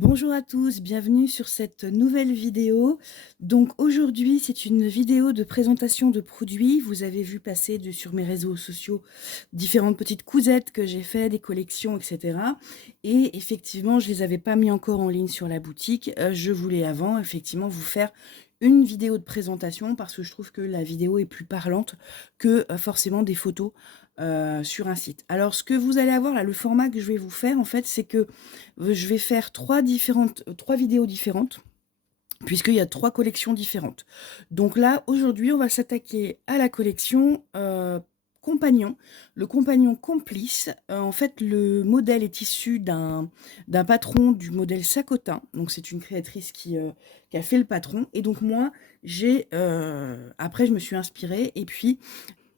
Bonjour à tous, bienvenue sur cette nouvelle vidéo. Donc aujourd'hui, c'est une vidéo de présentation de produits. Vous avez vu passer sur mes réseaux sociaux différentes petites cousettes que j'ai fait, des collections, etc. Et effectivement, je les avais pas mis encore en ligne sur la boutique. Je voulais avant, effectivement, vous faire une vidéo de présentation parce que je trouve que la vidéo est plus parlante que forcément des photos sur un site. Alors, ce que vous allez avoir là, le format que je vais vous faire, en fait, c'est que je vais faire trois vidéos différentes, puisqu'il y a trois collections différentes. Donc là, aujourd'hui, on va s'attaquer à la collection Compagnon, le Compagnon Complice. En fait, le modèle est issu d'un patron du modèle Sacotin. Donc, c'est une créatrice qui a fait le patron. Et donc, moi, après, je me suis inspirée. Et puis,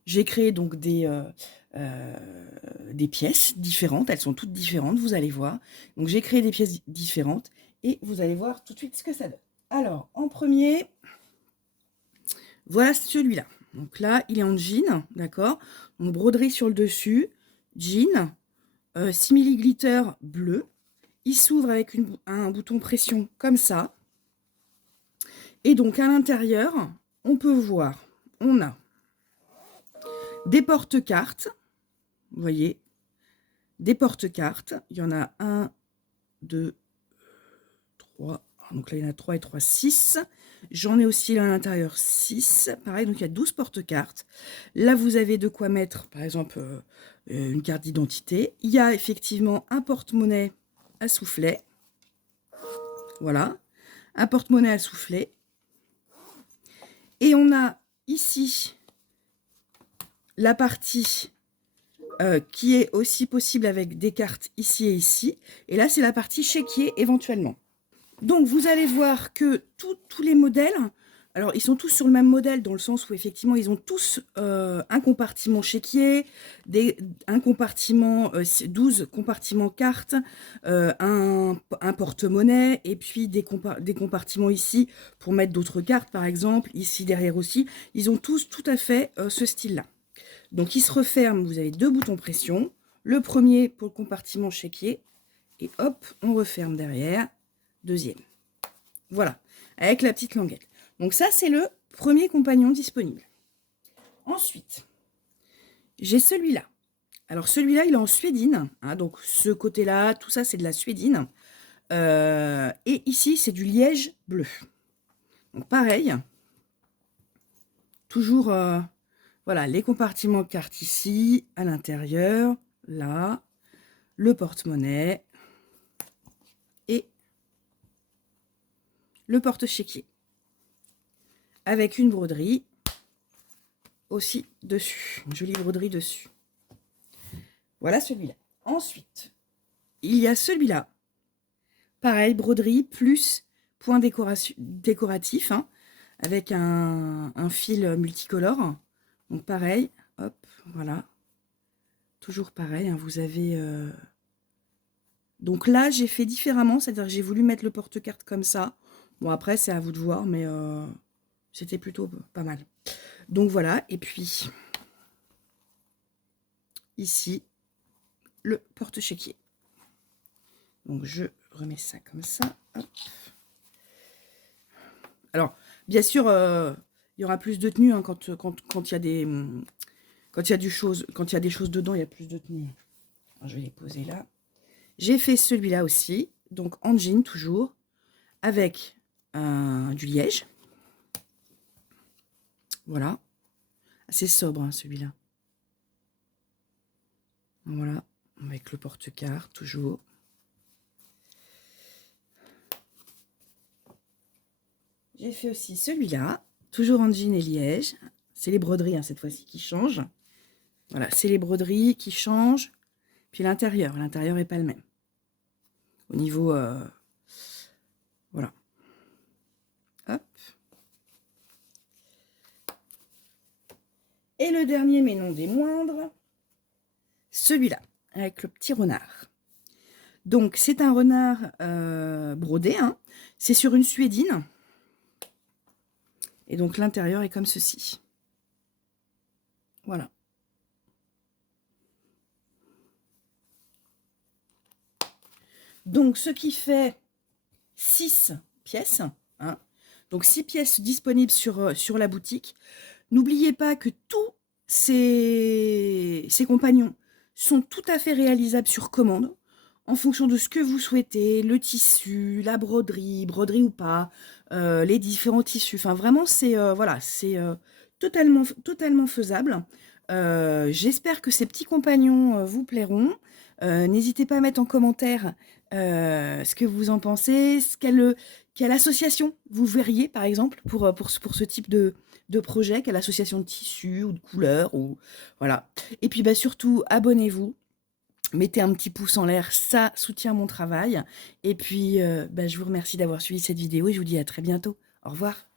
j'ai créé donc des pièces différentes. Elles sont toutes différentes, vous allez voir. Donc j'ai créé des pièces différentes et vous allez voir tout de suite ce que ça donne. Alors, en premier, voilà celui-là. Donc là, il est en jean, d'accord. Donc broderie sur le dessus, jean, simili glitter bleu. Il s'ouvre avec un bouton pression comme ça. Et donc à l'intérieur, on peut voir, on a des porte-cartes, vous voyez, des porte-cartes. Il y en a un, deux, trois. Donc là, il y en a 3 et 3, 6. J'en ai aussi à l'intérieur 6. Pareil, donc il y a 12 porte-cartes. Là, vous avez de quoi mettre, par exemple, une carte d'identité. Il y a effectivement un porte-monnaie à soufflet. Voilà. Un porte-monnaie à soufflet. Et on a ici la partie qui est aussi possible avec des cartes ici et ici. Et là, c'est la partie chéquier éventuellement. Donc, vous allez voir que tous les modèles, alors ils sont tous sur le même modèle dans le sens où effectivement ils ont tous un compartiment chéquier, un compartiment, 12 compartiments cartes, un porte-monnaie et puis des compartiments ici pour mettre d'autres cartes par exemple, ici derrière aussi. Ils ont tous tout à fait ce style-là. Donc ils se referment, vous avez deux boutons pression. Le premier pour le compartiment chéquier et hop, on referme derrière. Deuxième. Voilà, avec la petite languette. Donc ça, c'est le premier compagnon disponible. Ensuite, j'ai celui-là. Alors celui-là, il est en suédine. Hein, donc ce côté-là, tout ça, c'est de la suédine. Et ici, c'est du liège bleu. Donc pareil, toujours, voilà, les compartiments cartes ici, à l'intérieur, là, le porte-monnaie et le porte-chéquier. Avec une broderie aussi dessus, une jolie broderie dessus. Voilà celui-là. Ensuite, il y a celui-là. Pareil, broderie plus point décoratif, hein, avec un fil multicolore. Donc pareil, hop, voilà. Toujours pareil, hein, vous avez... Donc là, j'ai fait différemment, c'est-à-dire que j'ai voulu mettre le porte-carte comme ça. Bon, après, c'est à vous de voir, mais c'était plutôt pas mal. Donc voilà, et puis ici, le porte-chéquier. Donc je remets ça comme ça. Hop. Alors, bien sûr, il y aura plus de tenue hein, quand il y a des quand il y a quand il y a des choses dedans, il y a plus de tenue. Alors, je vais les poser là. J'ai fait celui-là aussi, donc en jean toujours, avec du liège. Voilà, assez sobre hein, celui-là. Voilà, avec le porte-carte toujours. J'ai fait aussi celui-là, toujours en jean et liège. C'est les broderies hein, cette fois-ci qui changent. Voilà, c'est les broderies qui changent. Puis l'intérieur n'est pas le même. Au niveau, voilà. Hop. Et le dernier, mais non des moindres, celui-là, avec le petit renard. Donc, c'est un renard brodé. Hein. C'est sur une suédine. Et donc, l'intérieur est comme ceci. Voilà. Donc, ce qui fait 6 pièces. Hein. Donc 6 pièces disponibles sur la boutique. N'oubliez pas que tous ces compagnons sont tout à fait réalisables sur commande, en fonction de ce que vous souhaitez, le tissu, la broderie, broderie ou pas, les différents tissus. Enfin, vraiment, c'est voilà, c'est totalement faisable. J'espère que ces petits compagnons vous plairont. N'hésitez pas à mettre en commentaire ce que vous en pensez, quelle association vous verriez, par exemple, pour ce type de projet, quelle association de tissus ou de couleurs. Ou, voilà. Et puis, bah, surtout, abonnez-vous. Mettez un petit pouce en l'air, ça soutient mon travail. Et puis, bah, je vous remercie d'avoir suivi cette vidéo et je vous dis à très bientôt. Au revoir.